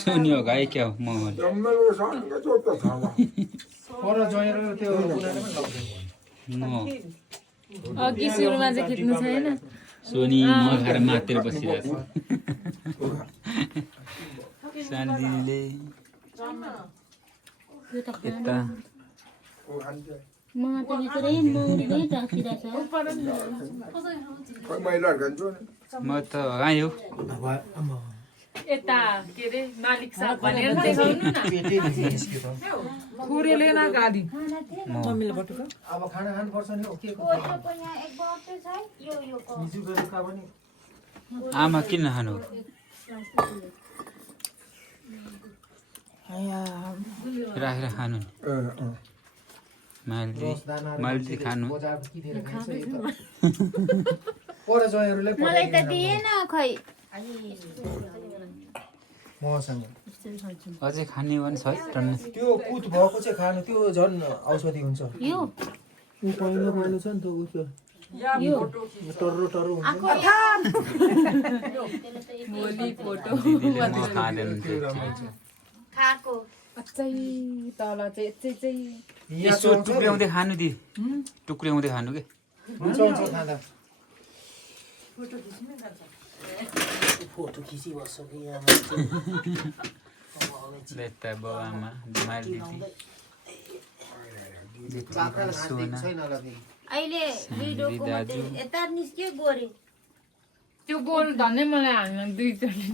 Sony हो गाई क्या हो मोहन अघि सुरुमा चाहिँ खिच्नु छैन सोनी म खाएर मातेर बसिरहेको छ सानो दिदीले यता म त भित्रै मौरीले टाँसिरहेछ म त आयो यता के अरे मालिक साहब भनेर देखाउनु न खुरेले न गाडी मम्मीले बटुको अब खाना खानुपर्छ नि के आमा किन नखानु राखेर खानु नि माइली खानु मलाई त दिएन खै मसँग अझै खाने भने छ है टन्न त्यो कुत भएको चाहिँ खानु त्यो झन् औषधि हुन्छ यो पहिलो खानु छ नि त उसो यो टर्रो टर्रो हुन्छ भोलि फोटो दिदीले म खाँदैन खाएको अझै तल चाहिँ चाहिँ यसो टुक्र्याउँदै खानु दि टुक्र्याउँदै खानु के हुन्छ हुन्छ खाँदा फोटो खिचिबस्छ कि यहाँ यता बाउ आमा माइली दिदी सोना अहिले भिडियोको यता निस्क्यो गोरे त्यो गोल धन्नै मलाई हाल्न दुईचोटि